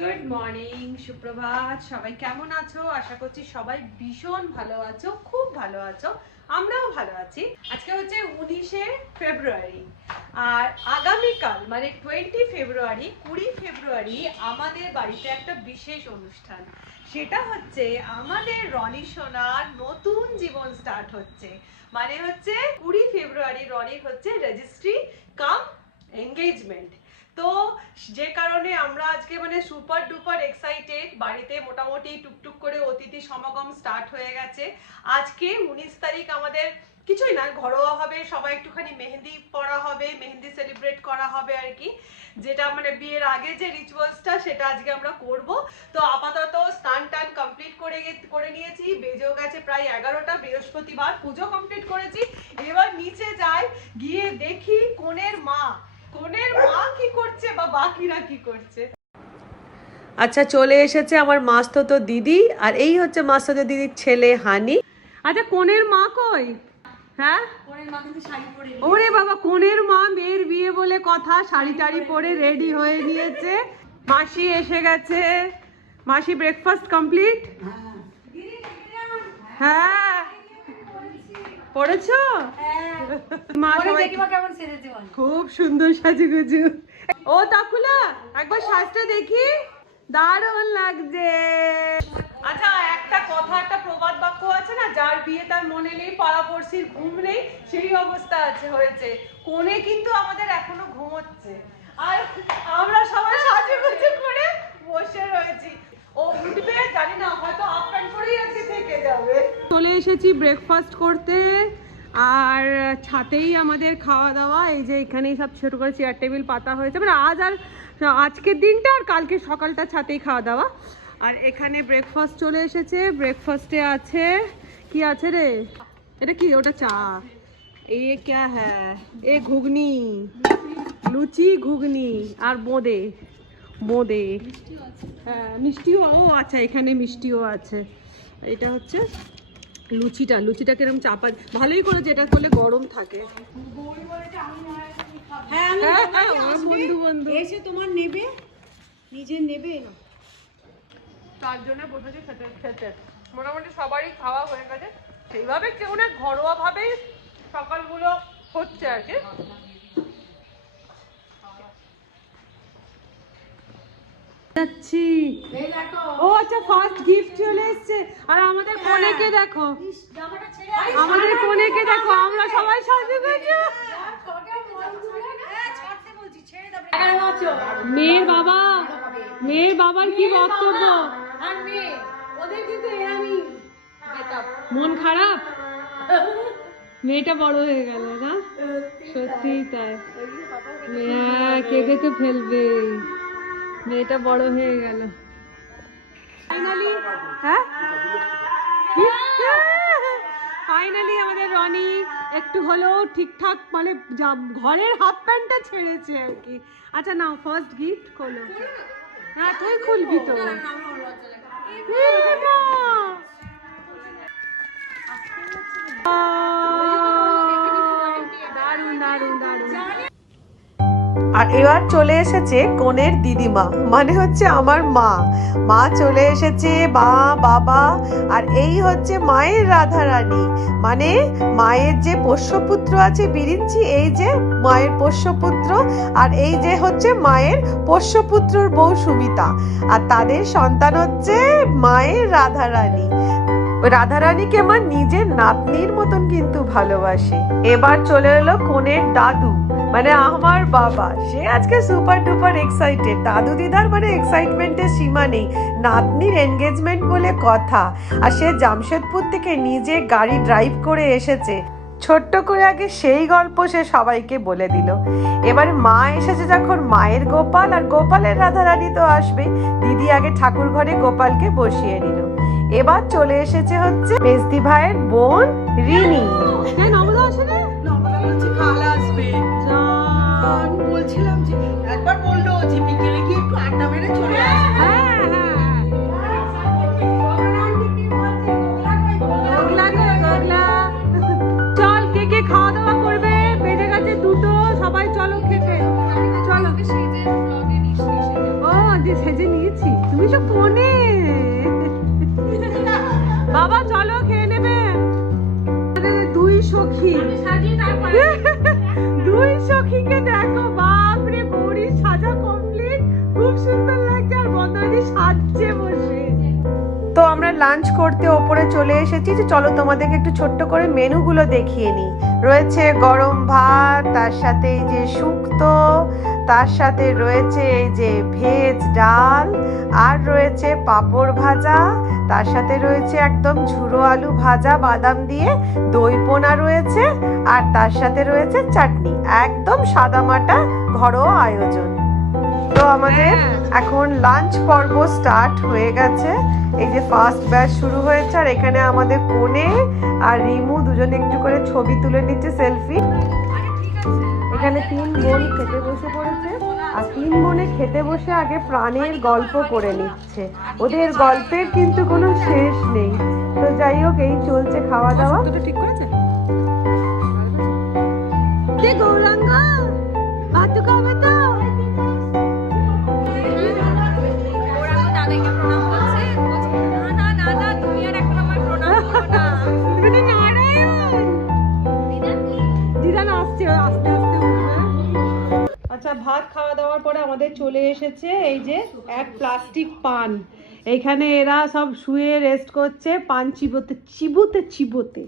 Good morning, সুপ্রভাত। সবাই কেমন আছো? আশা করছি সবাই ভীষণ ভালো আছো, খুব ভালো আছো। আমরাও ভালো আছি। আজকে হচ্ছে 19শে ফেব্রুয়ারি, আর আগামীকাল মানে 20 ফেব্রুয়ারি আমাদের বাড়িতে একটা বিশেষ অনুষ্ঠান। সেটা হচ্ছে আমাদের রনি সোনার নতুন জীবন স্টার্ট হচ্ছে। মানে হচ্ছে 20 ফেব্রুয়ারি রনির হচ্ছে রেজিস্ট্রি কাম এনগেজমেন্ট। তো যে কারণে আমরা আজকে মানে সুপার ডুপার এক্সাইটেড। বাড়িতে মোটামুটি টুকটুক করে অতিথি সমাগম স্টার্ট হয়ে গেছে। আজকে 19 তারিখ আমাদের কিছুই না, ঘরোয়া হবে, সবাই একটুখানি মেহেন্দি পড়া হবে, মেহেন্দি সেলিব্রেট করা হবে আর কি, যেটা মানে বিয়ের আগে যে রিচুয়ালসটা সেটা আজকে আমরা করব। তো আপাতত স্নান টান কমপ্লিট করে নিয়েছি, বেজেও গেছে প্রায় 11টা। বৃহস্পতিবার পুজো কমপ্লিট করেছি। এবার নিচে যাই, গিয়ে দেখি কনের মা কি করছে বা বাকিরা কি করছে। আচ্ছা, চলে এসেছে আমার মাস্তুতো দিদি, আর এই হচ্ছে মাস্তুতো দিদির ছেলে হানি। আচ্ছা, কনের মা কই? হ্যাঁ, ওরে বাবা, কনের মা মেয়ের বিয়ে বলে কথা, শাড়ি টাড়ি পরে রেডি হয়ে নিয়েছে। মাসি এসে গেছে। মাসি, ব্রেকফাস্ট কমপ্লিট? হ্যাঁ, পড়েছো? খুব সুন্দর সাজুগুজু। ও তাকুলা, একবার সাজটা দেখি, দারুণ লাগছে। আচ্ছা, একটা কথা, একটা প্রবাদ বাক্য আছে না, যার বিয়ে তার মনে নেই, পাড়াপড়শির ঘুম নেই, সেই অবস্থা হয়েছে। কোণে কিন্তু আমাদের এখনো ঘুমোচ্ছে, আর আমরা সবাই সাজুগুজু করে বসে রয়েছি। ও উঠবে জানি না, হয়তো আপ প্যান্ট পরেই আজকে থেকে যাবে। চলে এসেছি ব্রেকফাস্ট করতে, আর ছাতেই আমাদের খাওয়া দাওয়া। এই যে এখানেই সব ছোট করে চেয়ার টেবিল পাতা হয়েছে, মানে আজকের দিনটা আর কালকে সকালটা ছাতেই খাওয়া দাওয়া। আর এখানে ব্রেকফাস্ট চলে এসেছে। ব্রেকফাস্টে আছে কি আছে রে? এটা কি? ওটা চা। এ ক্যা হ্যাঁ? এ ঘুগনি, লুচি ঘুগনি আর বোঁদে। হ্যাঁ, মিষ্টিও। ও আচ্ছা, এখানে মিষ্টিও আছে। এটা হচ্ছে লুচিটা কিরকম চাপা, ভালোই করেছে, এটা করলে গরম থাকে। বন্ধু এসে তোমার নেবে, নিজে নেবে না, তার জন্য বসেছি খেতে। মোটামুটি সবারই খাওয়া হয়ে গেছে, সেইভাবে কেউ না, ঘরোয়া ভাবেই সকালগুলো হচ্ছে আর কি। ও আচ্ছা, ফার্স্ট গিফট চলে এসেছে। আর আমাদের কোনেকে দেখো, আমরা সবাই সাজুগুজু। মেয়ের বাবার কি বক্তব্য? মন খারাপ, মেয়েটা বড় হয়ে গেল না? সত্যি তাই, কেঁদে তো ফেলবে, মেয়েটা বড় হয়ে গেল ফাইনালি। হ্যাঁ, ফাইনালি আমাদের রনি একটু হলেও ঠিকঠাক, মানে ঘরের হাফ প্যান্টটা ছেড়েছে আর কি। আচ্ছা নাও, ফার্স্ট গিফট খোলো। হ্যাঁ, তুই খুলবি তো। দারুণ দারুণ দারুণ। আর এবার চলে এসেছে কনের দিদিমা, মানে হচ্ছে আমার মা চলে এসেছে, বাবা। আর এই হচ্ছে মায়ের রাধারানী, মানে মায়ের যে পোষ্যপুত্র আছে বিরিঞ্চি, এই যে মায়ের পোষ্যপুত্র, আর এই যে হচ্ছে মায়ের পোষ্যপুত্রর বউ সুমিতা, আর তাদের সন্তান হচ্ছে মায়ের রাধারানী। রাধারানীকে আমার নিজের নাতনির মতন কিন্তু ভালোবাসে। এবার চলে এলো কনের দাদু, মানে আমার বাবা। সে আজকে সুপার ডুপার এক্সাইটেড। দাদু দিদার মানে এক্সাইটমেন্টের সীমা নেই, নাতনির এনগেজমেন্ট বলে কথা। আর সে জামশেদপুর থেকে নিজে গাড়ি ড্রাইভ করে এসেছে। ছোট্ট করে আগে সেই গল্প সে সবাইকে বলে দিল। এবার মা এসেছে যখন, মায়ের গোপাল আর গোপালের রাধারানী তো আসবে। দিদি আগে ঠাকুর ঘরে গোপালকে বসিয়ে নিল। এবার চলে এসেছে হচ্ছে মেজদি ভাইয়ের বোন রিনি। নবদা আসে না? নবদা বলছে কাল আসবে। আমি বলছিলাম যে একবার বললো যে বিকেলে গিয়ে একটু আড্ডা মেরে চলে আসবে। চল, কে খাওয়া দাওয়া করবে? বেজে গেছে 2টো, সবাই চলো খেতে। চলো। ও সেজে নিয়েছি, তুমি তো কোণে। বাবা চলো খেয়ে নেবে। দুই সখী, দুই সখীকে দেখো, বাপরে গৌরীর সাজা কমপ্লিট, খুব সুন্দর লাগছে। আর বন্দনাদি সাজছে বসে। তো আমরা লাঞ্চ করতে ওপরে চলে এসেছি। যে চলো তোমাদেরকে একটু ছোট্ট করে মেনুগুলো দেখিয়ে নিই। রয়েছে গরম ভাত, তার সাথে এই যে শুক্তো, তার সাথে রয়েছে এই যে ভেজ ডাল, আর রয়েছে পাঁপড় ভাজা, তার সাথে রয়েছে একদম ঝুরো আলু ভাজা বাদাম দিয়ে, দই পোনা রয়েছে, আর তার সাথে রয়েছে চাটনি। একদম সাদামাটা ঘরোয়া আয়োজন। তো আমাদের এখন লাঞ্চ পর্ব স্টার্ট হয়ে গেছে। এই যে ফার্স্ট ব্যাচ শুরু হয়েছে, আর এখানে আমাদের কোণে আর রিমু দুজনে একটু করে ছবি তুলে নিচ্ছে, সেলফি। এখানে 3 বোন খেতে বসে পড়েছে, আর 3 বোনে খেতে বসে আগে প্রাণের গল্প করে নিচ্ছে। ওদের গল্পের কিন্তু কোনো শেষ নেই। তো যাই হোক, এই চলছে খাওয়া দাওয়া। ঠিক করেছে গৌরাঙ্গ, ভাত খাবে তো? আচ্ছা, ভাত খাওয়া দাওয়ার পরে আমাদের চলে এসেছে এই যে এক প্লাস্টিক পান। এইখানে এরা সব শুয়ে রেস্ট করছে, পান চিবোতে চিবোতে চিবোতে।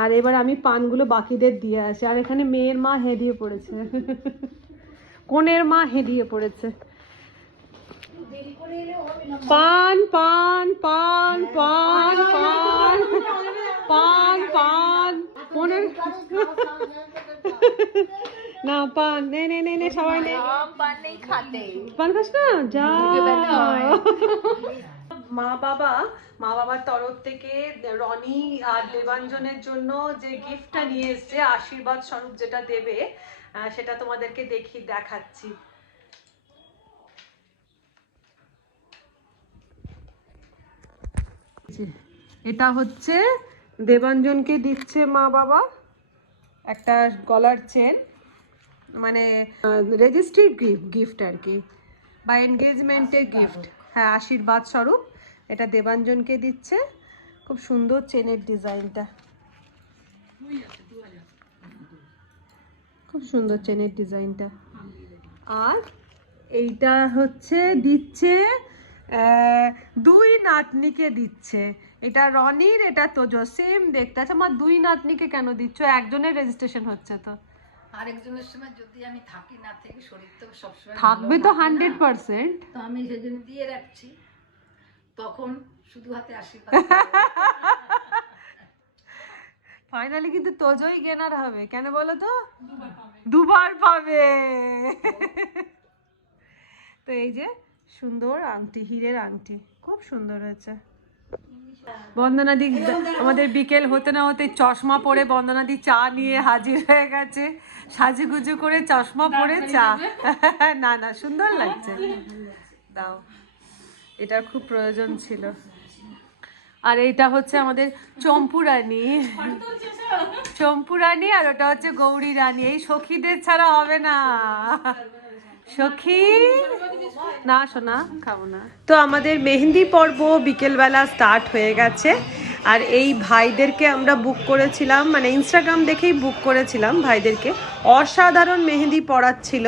আর এবার আমি পানগুলো বাকিদের দিয়ে আসি। আর এখানে মেয়ের মা হেদিয়ে পড়েছে, কোনের মা হেদিয়ে পড়েছে। পান পান পান পান পান পান পান কোনের না পান নে নে নে নে সবাই নে। পান নেই খাতে, পান খাস না? যা। মা বাবার তরফ থেকে রনি আর দেবাঞ্জনের জন্য যে গিফটটা নিয়ে এসেছে, আশীর্বাদ স্বরূপ যেটা দেবে, সেটা তোমাদেরকে দেখাচ্ছি। এটা হচ্ছে দেবাঞ্জনকে দিচ্ছে মা বাবা একটা গলার চেন, মানে রেজিস্ট্রি গিফট আর কি, বা এনগেজমেন্টের গিফট। হ্যাঁ, আশীর্বাদ স্বরূপ এটা দেবাঞ্জনকে দিচ্ছে। খুব সুন্দর চেনের ডিজাইনটা, খুব সুন্দর চেনের ডিজাইনটা। আর এইটা হচ্ছে দিচ্ছে 2 নাতনিকে দিচ্ছে। এটা রনির, এটা তোজো, সেম দেখতে। আচ্ছা মা, 2 নাতনিকে কেন দিচ্ছ? একজনের রেজিস্ট্রেশন হচ্ছে তো। আরেকজনের সময় যদি আমি থাকি না থাকি, শরীর তো সবসময় থাকবে তো 100%। তো আমি সেজন্য দিয়ে রাখছি, তখন শুধু হাতে আশীর্বাদ। ফাইনালি কিন্তু তোজোই গেনার হবে, কেন বলো তো? দুবার পাবে। তো এই যে সুন্দর আংটি, হীরের আংটি, খুব সুন্দর হয়েছে। বন্দনাদি আমাদের বিকেল হতে না হতে চশমা পরে বন্দনাদি চা নিয়ে হাজির হয়ে গেছে, সাজুগুজু করে চশমা পরে চা। না না, সুন্দর লাগছে, দাও, এটার খুব প্রয়োজন ছিল। আর এইটা হচ্ছে আমাদের চম্পু রানী, চম্পু রানী, আর ওটা হচ্ছে গৌরী রানী। এই সখীদের ছাড়া হবে না। সখী না, সোনা খাবো না। তো আমাদের মেহেন্দি পর্ব বিকেলবেলা স্টার্ট হয়ে গেছে। আর এই ভাইদেরকে আমরা বুক করেছিলাম, মানে ইনস্টাগ্রাম দেখেই বুক করেছিলাম ভাইদেরকে। অসাধারণ মেহেন্দি পড়াচ্ছিল।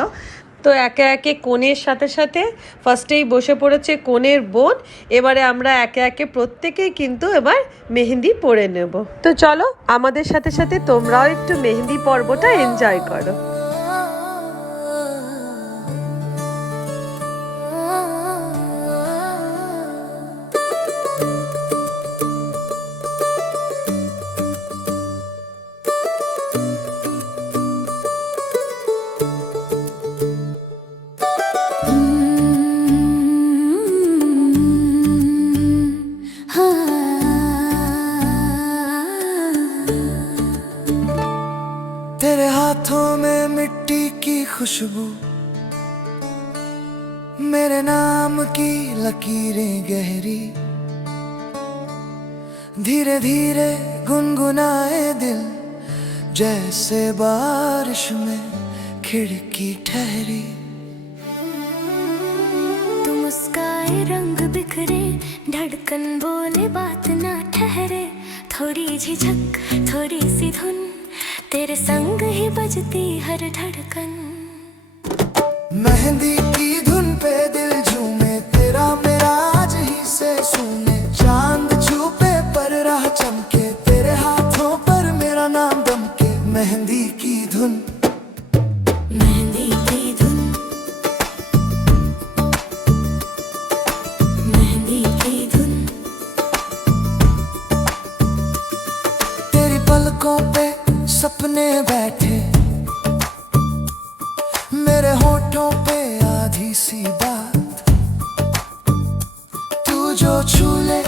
তো একে একে কোণের সাথে সাথে ফার্স্টেই বসে পড়েছে কোণের বোন। এবারে আমরা একে একে প্রত্যেকেই কিন্তু এবার মেহেন্দি পরে নেব। তো চলো, আমাদের সাথে সাথে তোমরাও একটু মেহেন্দি পর্বটা এনজয় করো। तेरे हाथों में मिट्टी की खुशबू, मेरे नाम की लकीरें गहरी, धीरे धीरे गुनगुनाए दिल, जैसे बारिश में खिड़की ठहरी। तू मुस्कान जाए रंग बिखरे, धड़कन बोले बात ना ठहरे, थोड़ी झिझक थोड़ी सी धुन, तेरे संग ही बजती हर धड़कन। मेहंदी की धुन पे दिल झूमे, तेरा मेरा आज ही से सुने, चांद छुपे पर राह चमके, तेरे हाथों पर मेरा नाम दमके। मेहंदी की धुन, मेहंदी की धुन, मेहंदी की धुन। तेरी पलकों पे सपने बैठे, मेरे होठों पे आधी सी बात, तू जो छू ले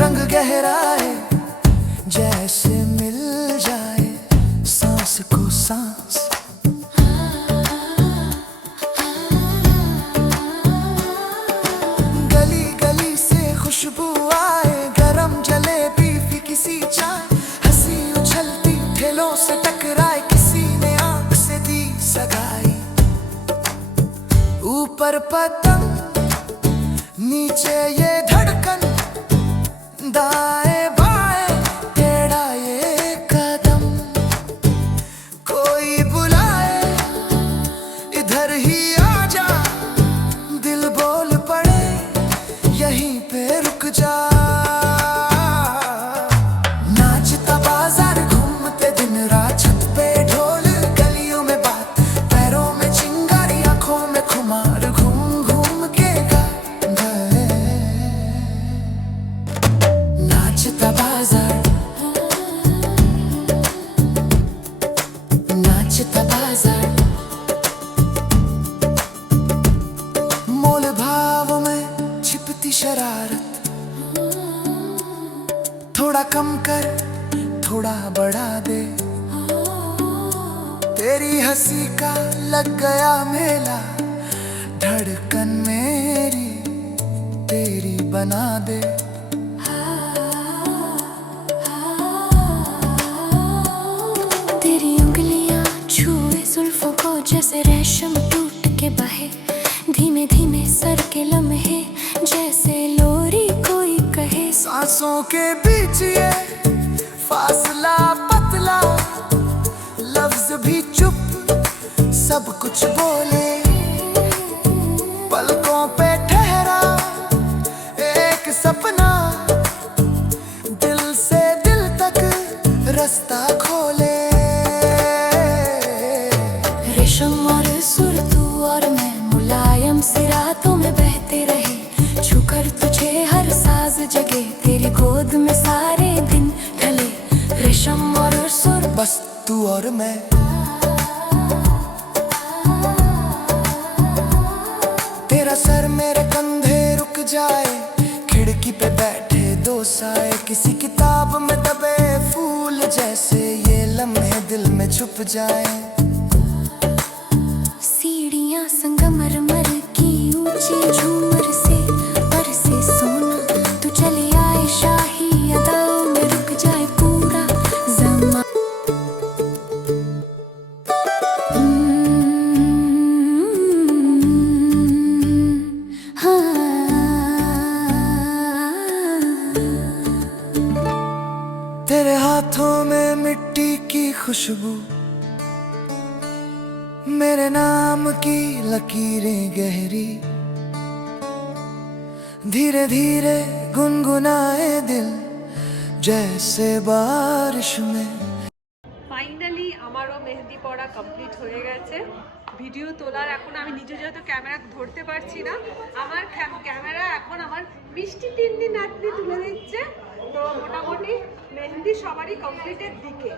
रंग गहराए, जैसे मिल जाए सांस को सांस। गली गली से खुशबू आए, गरम जलेबी फीकी सी चाय, हंसी उछलती ठेलों से टकराए, किसी ने आंख से दी सगाई। ऊपर पतंग नीचे ये धड़कन, दाएं बाएं टेढ़ा ये कदम, कोई बुलाए इधर ही आजा, दिल बोल पड़े यहीं पे रुक जा। नाचता बाजार घूमते दिन रात, छत पे ढोल गलियों में बात, पैरों में चिंगारी आंखों में खुमार, घूम घूम के गाए। नाचता बाजार, नाचता बाजार, मोल भाव में छिपती शरारत, थोड़ा कम कर थोड़ा बढ़ा दे, तेरी हंसी का लग गया मेला, धड़कन मेरी तेरी बना दे। तेरी उंगलियां छुए जुल्फों को, जैसे रेशम टूट के बहे, धीमे धीमे सर के लम्हे, जैसे लोरी कोई कहे। सांसों के बीच ये फासला पतला, लफ्ज भी चुप सब कुछ बोले, पलकों पे ठहरा एक सपना, दिल से दिल तक रास्ता खोले। रेशम और सुर तू और मैं, मुलायम सी रातों में बहते रहे, छूकर तुझे हर साज जगे, तेरी गोद में सारे दिन ढले। रेशम और सुर, बस तू और मैं, तेरा सर मेरे कंधे रुक जाए, खिड़की पे बैठे दो साए, किसी किताब में दबे फूल जैसे, ये लम्हे दिल में छुप जाए। सीढ़ियां संगमरमर की ऊंची झूमर से, पर से सोना तू चली आए, शाही अदाओं में रुक जाए पूरा ज़माना। तेरे हाथों में मिट्टी की खुशबू, मेरे नाम की लकीरें गहरी, धीरे धीरे गुनगुनाए दिल जैसे बारिश में। ফাইনালি আমারও মেহেন্দি পড়া কমপ্লিট হয়ে গেছে। ভিডিও তোলার এখন আমি নিজে যেহেতু ক্যামেরা ধরতে পারছি না, আমার ক্যামেরা এখন আমার মিষ্টি তিন্নি নাতনি তুলে দিচ্ছে। তো মোটামুটি মেহেন্দি সবারই কমপ্লিটের দিকে।